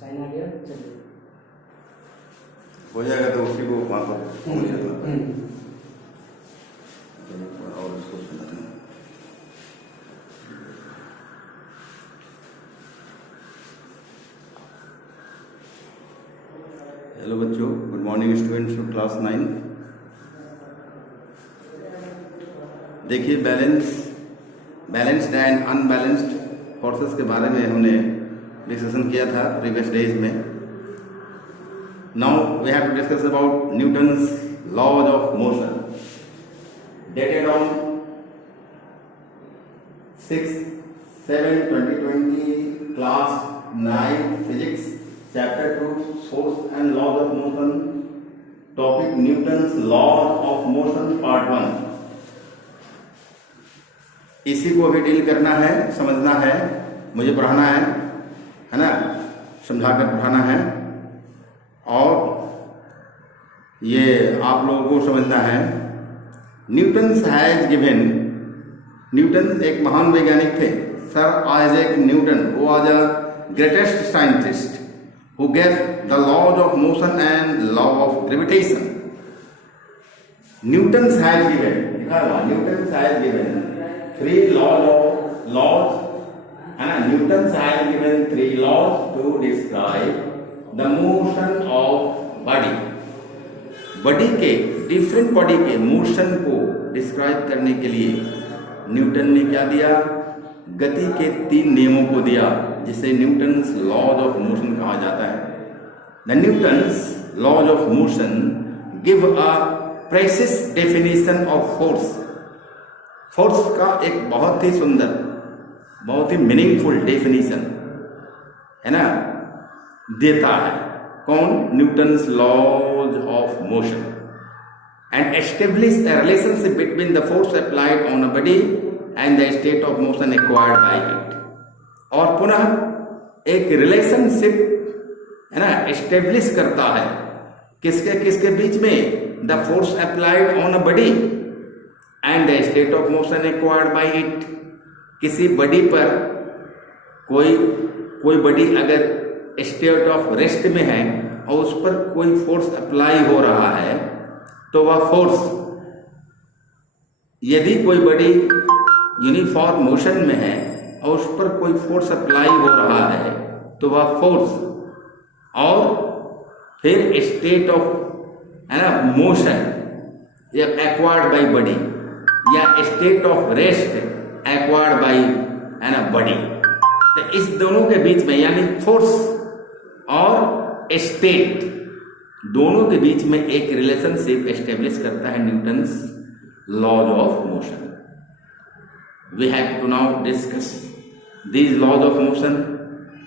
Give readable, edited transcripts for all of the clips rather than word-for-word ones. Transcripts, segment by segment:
Sign आ गया, चलिए हो जाएगा तो उसी को वहाँ पर हो जाएगा। चलिए थोड़ा और इसको सुनाते हैं। हेलो बच्चों, good morning students of class 9। देखिए बैलेंस्ड एंड अनबैलेंस्ड फोर्सेस के बारे में हमने डिस्कशन किया था प्रीवियस डेज में। Now we have to discuss about Newton's laws of motion dated on 6/7/2020 class 9 physics chapter 2 force and laws of motion, topic Newton's laws of motion part 1। इसी को अभी डील करना है, समझना है, मुझे पढ़ाना है ना, समझाकर पढ़ाना है और ये आप लोगों को समझना है। न्यूटन एक महान वैज्ञानिक थे, सर आइजैक न्यूटन। वो आज greatest scientist who gave the laws of motion and law of gravitation. Newton's has given three laws and Newton's has given three laws to describe the motion of body के different body के motion को describe करने के लिए Newton ने क्या दिया? गति के 3 नियमों को दिया, जिसे न्यूटन्स लॉज ऑफ मोशन कहा जाता है। The Newton's laws of motion give a precise definition of force. Force का एक बहुत ही सुंदर, बहुत ही मीनिंगफुल डेफिनेशन है ना, देता है। कौन? Newton's laws of motion and establish a relationship between the force applied on a body and the state of motion acquired by it. और पुनः एक रिलेशनशिप है ना एस्टेब्लिश करता है किसके बीच में? The force applied on a body and the state of motion acquired by it. किसी बॉडी पर कोई बॉडी अगर स्टेट ऑफ रेस्ट में है और उस पर कोई फोर्स अप्लाई हो रहा है तो वह फोर्स, यदि कोई बॉडी यूनिफॉर्म मोशन में है और उस पर कोई फोर्स अप्लाई हो रहा है तो वह फोर्स, और फिर स्टेट ऑफ है ना मोशन या एक्वायर्ड बाय बॉडी या state of rest acquired by है ना बॉडी। तो इस दोनों के बीच में यानी फोर्स और स्टेट दोनों के बीच में एक रिलेशनशिप एस्टेब्लिश करता है Newton's laws of motion. We have to now discuss these laws of motion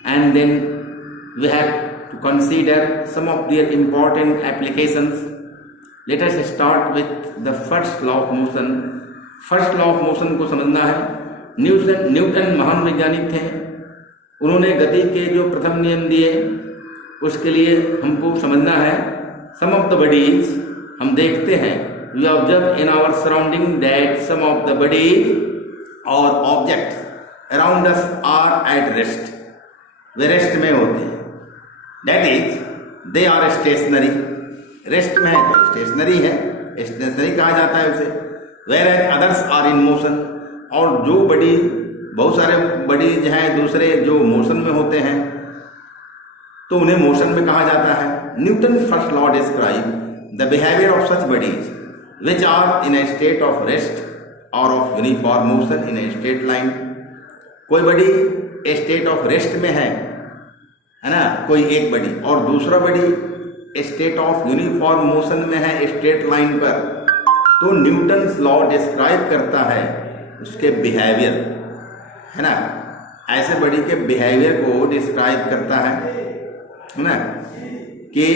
and then we have to consider some of their important applications. Let us start with the first law of motion. First law of motion को समझना है। Newton महान वैज्ञानिक थे, उन्होंने गति के जो प्रथम नियम दिए उसके लिए हमको समझना है। Some of the bodies, हम देखते हैं, we observe in our surrounding that some of the bodies और object around us are at rest. वे रेस्ट में होते हैं, that is they are stationary. Rest में है तो स्टेशनरी है, स्टेशनरी कहा जाता है उसे। Where as others are in motion, और जो बॉडी, बहुत सारे बॉडीज हैं दूसरे जो मोशन में होते हैं तो उन्हें मोशन में कहा जाता है। Newton first law describe the behaviour of such bodies which are in a state of rest और of uniform motion in a straight line. कोई बॉडी स्टेट ऑफ रेस्ट में है ना, कोई एक बॉडी, और दूसरा body state of uniform motion में है स्ट्रेट लाइन पर, तो न्यूटन्स लॉ डिस्क्राइब करता है उसके बिहेवियर है ना। ऐसे बॉडी के बिहेवियर को डिस्क्राइब करता है ना कि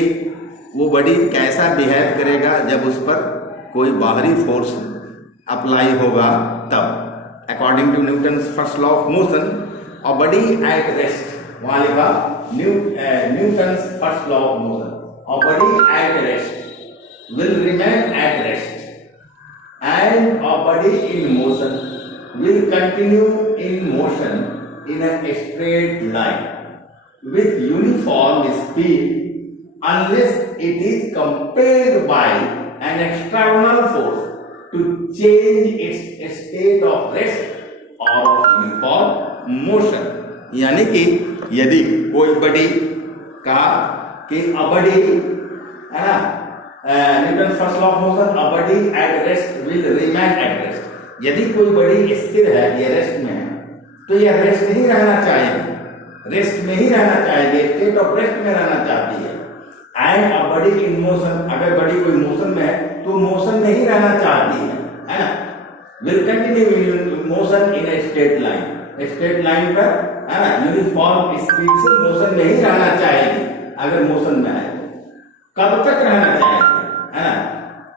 वो बॉडी कैसा बिहेव करेगा जब उस पर कोई बाहरी फोर्स अप्लाई होगा तब। According to Newton's first law of motion, a body at rest, वहां लिखा Newton's first law of motion, a body at rest will remain at rest and a body in motion will continue in motion in a straight line. with uniform speed unless it is compelled by an external force to change its state of rest or of uniform motion। यानी कि यदि कोई body का कि a body है ना, Newton first law of motion, a body at rest will remain at rest। यदि कोई बॉडी स्थिर है, ये रेस्ट में है, तो यह रेस्ट नहीं रहना चाहेगी, रेस्ट में ही रहना चाहेगी, स्टेट ऑफ रेस्ट में रहना चाहती है। And a body in motion, अगर बॉडी कोई मोशन में है तो मोशन में ही रहना चाहती है ना, will continue in motion in a straight line, straight line पर है ना, यूनिफॉर्म स्पीड से मोशन में ही रहना चाहेगी। अगर मोशन में है कब तक रहना चाहेगी, है ना,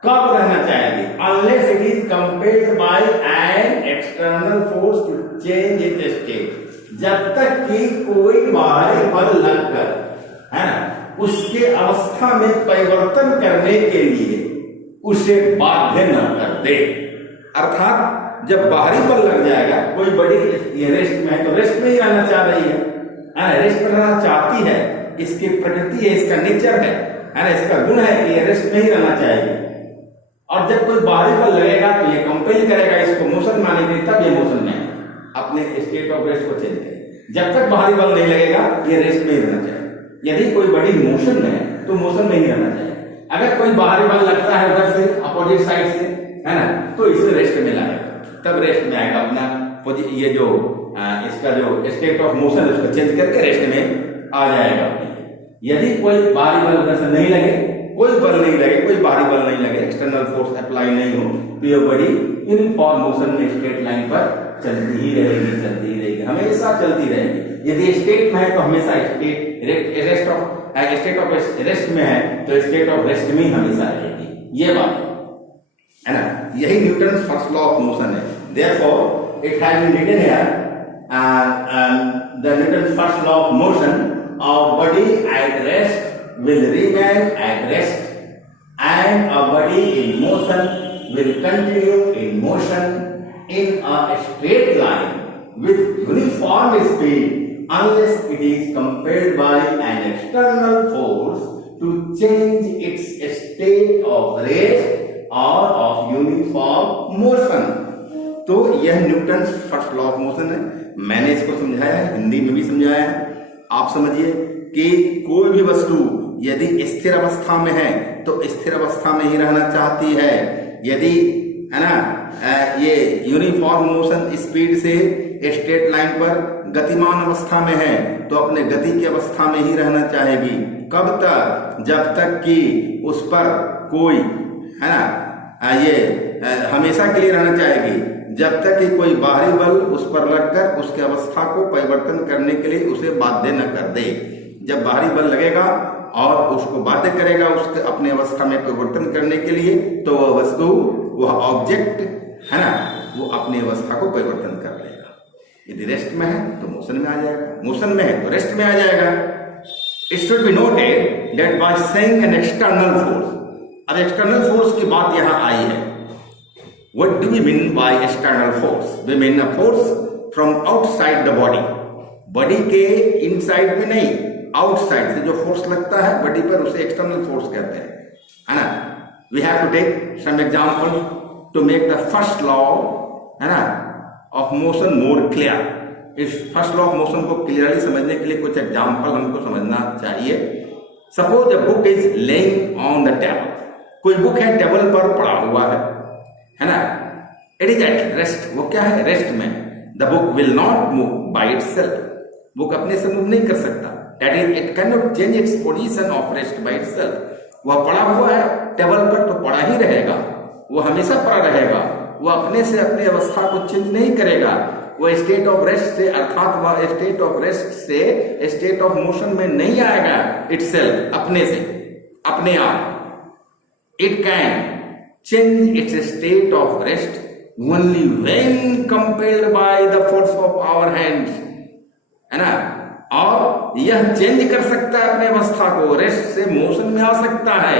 कब रहना चाहेगी? Unless it is compelled by an external force to change its state, जब तक कि कोई बाहरी बल लगकर है ना उसके अवस्था में परिवर्तन करने के लिए उसे बाध्य न कर दे। अर्थात जब बाहरी बल लग जाएगा, कोई बड़ी रेस्ट में है तो रेस्ट में ही रहना चाह रही है, रेस्ट में रहना चाहती है, इसकी प्रकृति है, इसका नेचर है ना, इसका गुण है कि ये रेस्ट में ही रहना चाहेगी। और जब कोई बाहरी बल लगेगा तो ये कंपेल करेगा इसको मोशन में आने के लिए, तब ये मोशन में है, अपने स्टेट ऑफ रेस्ट को चेंज करेगा। जब तक बाहरी बल नहीं लगेगा ये रेस्ट में ही रहना चाहिए। यदि कोई बड़ी मोशन में है तो मोशन में ही रहना चाहिए। अगर कोई बाहरी बल लगता है उधर से, अपोजिट साइड से, है ना, तो इसे रेस्ट में लाएगा, तब रेस्ट में आएगा अपना ये जो इसका जो स्टेट ऑफ मोशन उसको चेंज करके रेस्ट में आ जाएगा। यदि कोई बाहरी बल उधर से नहीं लगे, कोई बल नहीं लगे, कोई बाहरी बल नहीं लगे, एक्सटर्नल फोर्स अप्लाई नहीं हो, तो ये बड़ी यूनिफॉर्म मोशन में स्ट्रेट लाइन पर चलती ही रहेगी, हमेशा चलती रहेगी। यदि स्टेट में है तो हमेशा स्टेट ऑफ रेस्ट में है तो स्टेट ऑफ रेस्ट में ही हमेशा रहेगी। ये बात है ना, यही Newton first law of motion है। Therefore it has been written here the Newton first law of motion of body at rest will remain at rest and a body in motion will continue in motion in a straight line with uniform speed unless it is compelled by an external force to change its state of rest or of uniform motion। तो यह Newton first law of motion है। मैंने इसको समझाया है, हिंदी में भी समझाया है। आप समझिए कि कोई भी वस्तु यदि स्थिर अवस्था में है तो स्थिर अवस्था में ही रहना चाहती है। यदि है ना ये यूनिफॉर्म मोशन स्पीड से स्ट्रेट लाइन पर गतिमान अवस्था में है तो अपने गति की अवस्था में ही रहना चाहेगी। कब तक? जब तक कि उस पर कोई है ना ये हमेशा के लिए रहना चाहेगी, जब तक कि कोई बाहरी बल उस पर लगकर उसके अवस्था को परिवर्तन करने के लिए उसे बाध्य न कर दे। जब बाहरी बल लगेगा और उसको बाध्य करेगा उसके अपने अवस्था में परिवर्तन करने के लिए, तो वह वस्तु, वह ऑब्जेक्ट है ना, वो अपनी अवस्था को परिवर्तन कर लेगा। यदि रेस्ट में है तो मोशन में आ जाएगा, मोशन में है तो रेस्ट में आ जाएगा। It should be noted that by saying N external force, अब एक्सटर्नल फोर्स की बात यहाँ आई है। What do we mean by external force? We mean a force from outside the body. Body के इनसाइड में नहीं, आउटसाइड से जो फोर्स लगता है बॉडी पर उसे एक्सटर्नल फोर्स कहते हैं, है ना। We have to take some example to make the first law है ना of motion more clear। इस फर्स्ट लॉ ऑफ मोशन को क्लियरली समझने के लिए कुछ एग्जाम्पल हमको समझना चाहिए। Suppose a book is laying on the table। कोई बुक है टेबल पर पड़ा हुआ है ना, इट इज एट रेस्ट, वो क्या है, रेस्ट में। The book will not move by itself, book अपने से मूव नहीं कर सकता। That is it can not change its position of rest by itself. वह पड़ा हुआ है टेबल पर तो पड़ा ही रहेगा, वो हमेशा पड़ा रहेगा, वो अपने से अपनी अवस्था को चेंज नहीं करेगा। वो स्टेट ऑफ रेस्ट से, अर्थात वह स्टेट ऑफ रेस्ट से स्टेट ऑफ मोशन में नहीं आएगा इटसेल्फ, अपने से, अपने आप। It can change its state of rest only when compelled by the force of our hands, है ना। और यह चेंज कर सकता है अपने अवस्था को, रेस्ट से मोशन में आ सकता है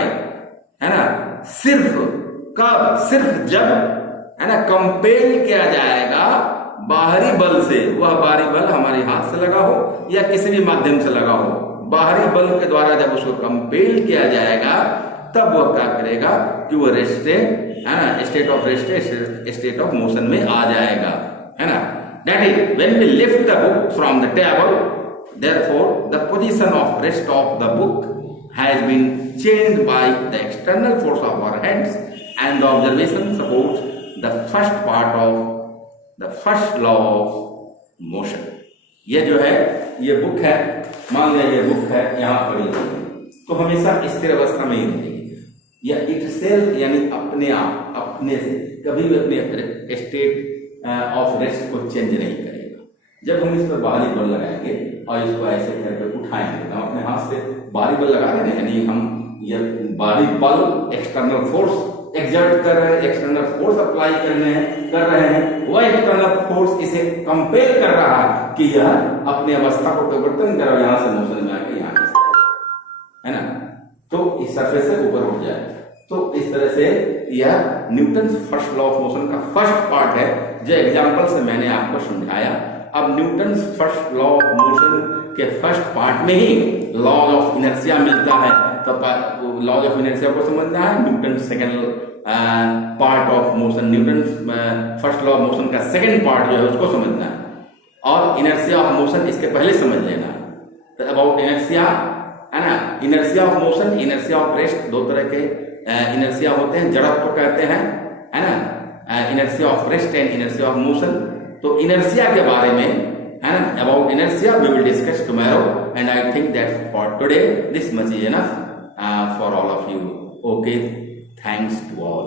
ना, सिर्फ कब, सिर्फ जब है ना कंपेल किया जाएगा बाहरी बल से, वह बाहरी बल हमारे हाथ से लगा हो या किसी भी माध्यम से लगा हो, बाहरी बल के द्वारा जब उसको कंपेल किया जाएगा तब वह क्या करेगा कि वो रेस्टेड है ना, state of rest, state of motion में आ जाएगा, है ना। That is when we lift the book from the table, therefore the position of rest of the book has been changed by the external force of our hands and the observation supports the first part of the first law of motion. ये जो है ये book है, मान लिया ये book है यहाँ पड़ी तो हमेशा स्थिर अवस्था में ही रहेगी, या इट सेल्फ यानी अपने आप, अपने से कभी भी अपने स्टेट ऑफ रेस्ट को चेंज नहीं करेगा। जब हम इस पर बाहरी बल लगाएंगे और इसको ऐसे करके उठाएंगे, हम अपने हाथ से बाहरी बल लगा रहे हैं, यानी हम ये बाहरी बल एक्सटर्नल फोर्स एग्जर्ट कर रहे हैं, एक्सटर्नल फोर्स अप्लाई कर रहे हैं, वह एक्सटर्नल फोर्स इसे कंपेल कर रहा है कि यह अपने अवस्था को परिवर्तन करो, यहाँ से मोशन में आके यहाँ है ना, तो इस सरफेस से ऊपर उठ जाए। तो इस तरह से यह Newton first law of motion का फर्स्ट पार्ट है, जो एग्जांपल से मैंने आपको समझाया। अब Newton first law of motion के फर्स्ट पार्ट में ही लॉ ऑफ इनर्शिया मिलता है, तो लॉ ऑफ इनर्शिया को समझना है। Newton second part of motion, Newton first law of motion का सेकेंड पार्ट जो है उसको समझना है, और इनर्शिया ऑफ मोशन इसके पहले समझ लेना। तो अबाउट इनर्शिया है ना, inertia of motion, inertia of rest, दो तरह के इनर्शिया होते हैं, जड़त्व कहते हैं, है ना, inertia of rest and inertia of motion. तो इनर्शिया के बारे में है ना, about inertia we will discuss tomorrow, and I think that for today this much is enough for all of you. Okay, thanks to all.